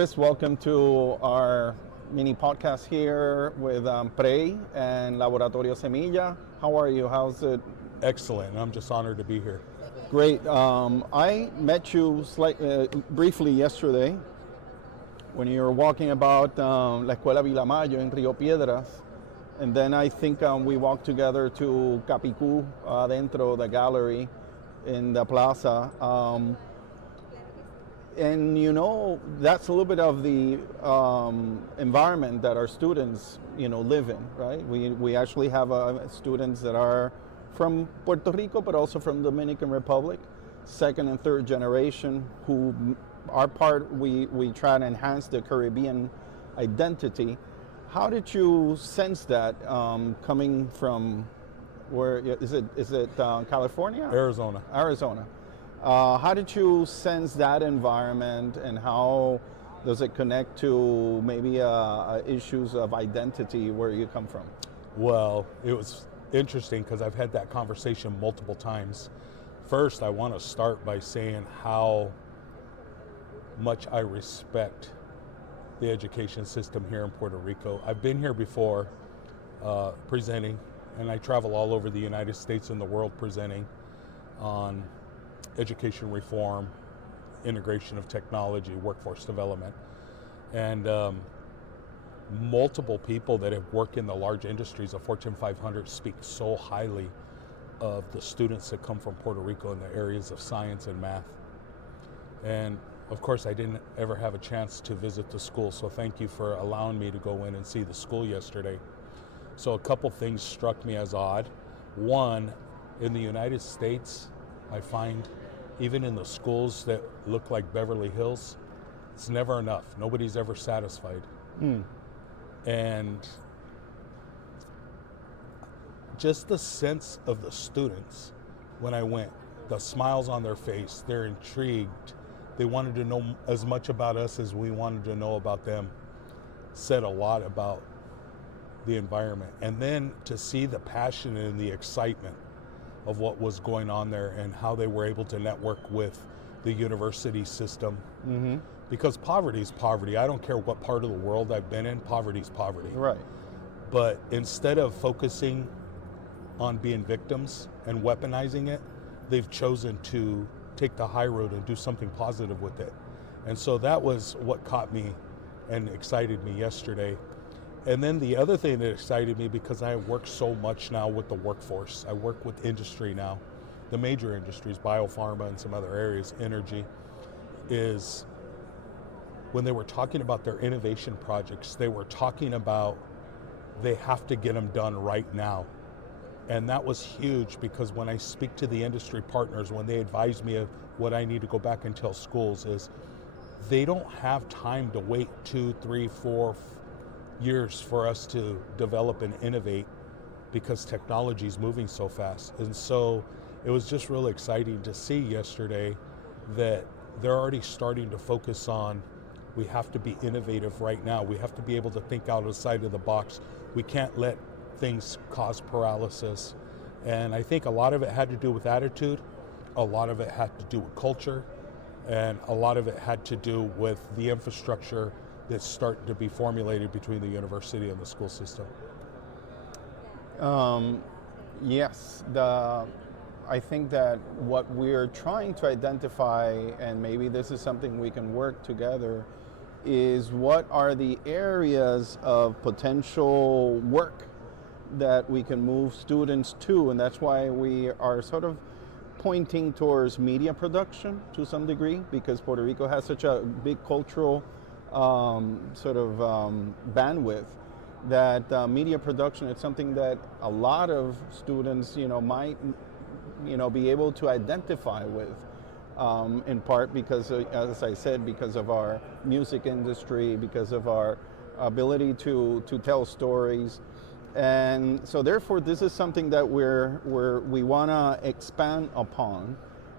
Chris, welcome to our mini podcast here with PREI and Laboratorio Semilla. How are you? How's it? Excellent. I'm just honored to be here. Great. I met you briefly yesterday when you were walking about La Escuela Vilamayo in Rio Piedras. And then I think we walked together to Capicú, dentro the gallery in the plaza. And you know, that's a little bit of the environment that our students, live in, right? We actually have students that are from Puerto Rico, but also from Dominican Republic, second and third generation, who are we try to enhance the Caribbean identity. How did you sense that coming from, where is it California? Arizona. How did you sense that environment, and how does it connect to maybe issues of identity where you come from? Well, it was interesting because I've had that conversation multiple times. First, I want to start by saying how much I respect the education system here in Puerto Rico. I've been here before presenting, and I travel all over the United States and the world presenting on education reform, integration of technology, workforce development. And multiple people that have worked in the large industries of Fortune 500 speak so highly of the students that come from Puerto Rico in the areas of science and math. And of course, I didn't ever have a chance to visit the school, so thank you for allowing me to go in and see the school yesterday. So a couple things struck me as odd. One, in the United States, I find even in the schools that look like Beverly Hills, it's never enough. Nobody's ever satisfied. And just the sense of the students when I went, the smiles on their face, they're intrigued. They wanted to know as much about us as we wanted to know about them, said a lot about the environment. And then to see the passion and the excitement of what was going on there and how they were able to network with the university system. Mm-hmm. Because poverty is poverty. I don't care what part of the world I've been in, poverty is poverty. Right. But instead of focusing on being victims and weaponizing it, they've chosen to take the high road and do something positive with it. And so that was what caught me and excited me yesterday. And then the other thing that excited me, because I work so much now with the workforce, I work with industry now, the major industries, biopharma and some other areas, energy, is when they were talking about their innovation projects, they were talking about they have to get them done right now. And that was huge, because when I speak to the industry partners, when they advise me of what I need to go back and tell schools, is they don't have time to wait 2, 3, 4 years for us to develop and innovate, because technology is moving so fast. And so it was just really exciting to see yesterday that they're already starting to focus on, we have to be innovative right now. We have to be able to think outside of the box. We can't let things cause paralysis. And I think a lot of it had to do with attitude, a lot of it had to do with culture, and a lot of it had to do with the infrastructure that's starting to be formulated between the university and the school system. Yes, I think that what we're trying to identify, and maybe this is something we can work together, is what are the areas of potential work that we can move students to, and that's why we are sort of pointing towards media production to some degree, because Puerto Rico has such a big cultural bandwidth, that media production is something that a lot of students, might, be able to identify with, in part because, as I said, because of our music industry, because of our ability to tell stories. And so therefore, this is something that we want to expand upon.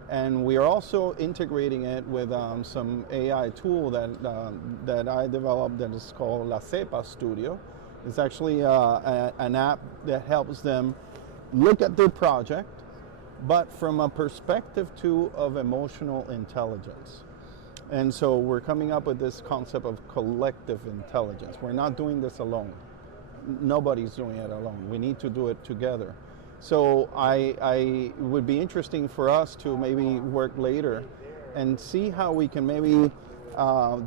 And we are also integrating it with some AI tool that I developed that is called La Cepa Studio. It's actually an app that helps them look at their project, but from a perspective too of emotional intelligence. And so we're coming up with this concept of collective intelligence. We're not doing this alone. Nobody's doing it alone. We need to do it together. So I would be interesting for us to maybe work later and see how we can maybe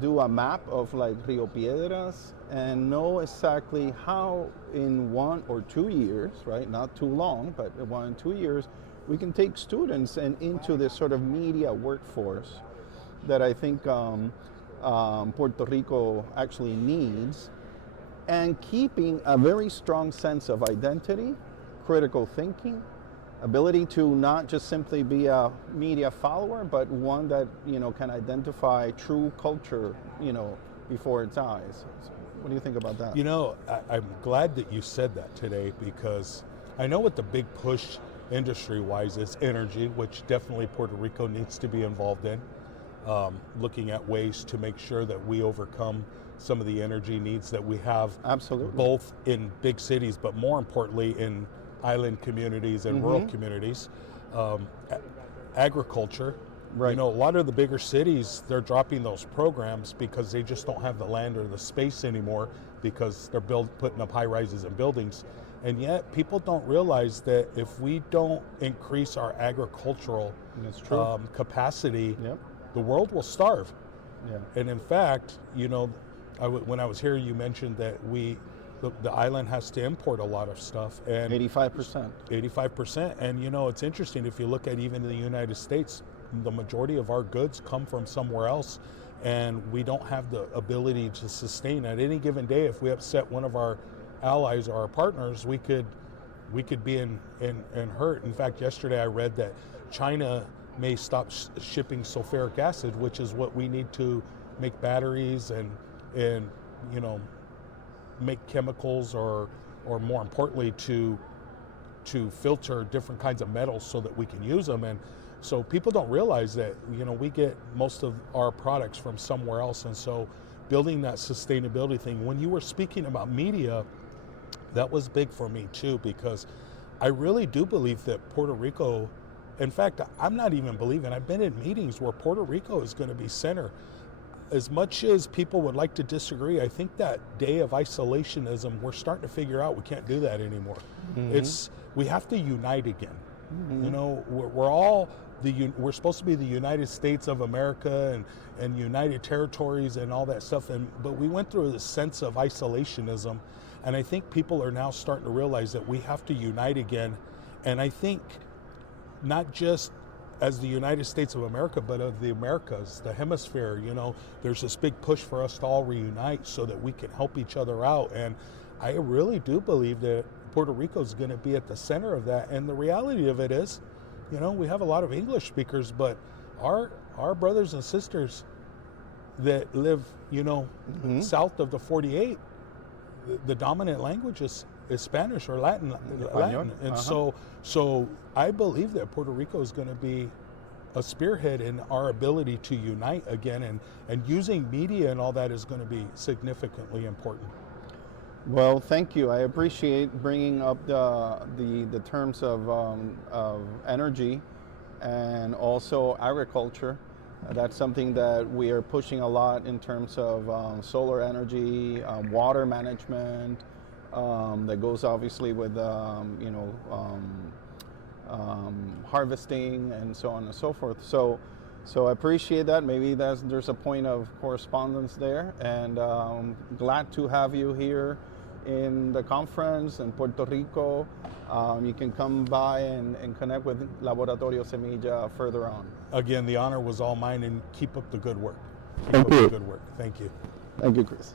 do a map of like Rio Piedras and know exactly how in 1 or 2 years, right? Not too long, but 1 and 2 years, we can take students and into this sort of media workforce that I think Puerto Rico actually needs, and keeping a very strong sense of identity, critical thinking, ability to not just simply be a media follower, but one that, you know, can identify true culture, you know, before its eyes. So what do you think about that? You know, I'm glad that you said that today, because I know what the big push industry-wise is energy, which definitely Puerto Rico needs to be involved in. Looking at ways to make sure that we overcome some of the energy needs that we have. Absolutely. Both in big cities, but more importantly in island communities and rural communities. Agriculture, Right. You know, a lot of the bigger cities, they're dropping those programs because they just don't have the land or the space anymore, because they're putting up high rises and buildings. And yet people don't realize that if we don't increase our agricultural That's true. capacity, Yep. the world will starve. Yeah. And in fact, you know, when I was here, you mentioned that the island has to import a lot of stuff, and 85%. 85%. And you know, it's interesting, if you look at even the United States, the majority of our goods come from somewhere else, and we don't have the ability to sustain. At any given day, if we upset one of our allies or our partners, we could be in hurt. In fact, yesterday I read that China may stop shipping sulfuric acid, which is what we need to make batteries and you know, make chemicals, or more importantly to filter different kinds of metals so that we can use them. And so people don't realize that, you know, we get most of our products from somewhere else. And so building that sustainability thing, when you were speaking about media, that was big for me too, because I really do believe that Puerto Rico, in fact, I'm not even believing, I've been in meetings where Puerto Rico is going to be center. As much as people would like to disagree, I think that day of isolationism, we're starting to figure out we can't do that anymore. We have to unite again. You know, we're supposed to be the United States of America and United Territories and all that stuff, but we went through this sense of isolationism, and I think people are now starting to realize that we have to unite again. And I think not just as the United States of America, but of the Americas, the hemisphere, you know, there's this big push for us to all reunite so that we can help each other out. And I really do believe that Puerto Rico is going to be at the center of that. And the reality of it is, you know, we have a lot of English speakers, but our brothers and sisters that live, you know, south of the 48, the dominant language is Spanish or Latin. And so I believe that Puerto Rico is going to be a spearhead in our ability to unite again, and using media and all that is going to be significantly important. Well, thank you. I appreciate bringing up the terms of energy and also agriculture. That's something that we are pushing a lot in terms of solar energy, water management, that goes obviously with you know, harvesting and so on and so forth. So I appreciate that. Maybe there's a point of correspondence there, and glad to have you here in the conference in Puerto Rico. You can come by and connect with Laboratorio Semilla further on. Again, the honor was all mine, and keep up the good work. Thank you. Good work. Thank you. Thank you, Chris.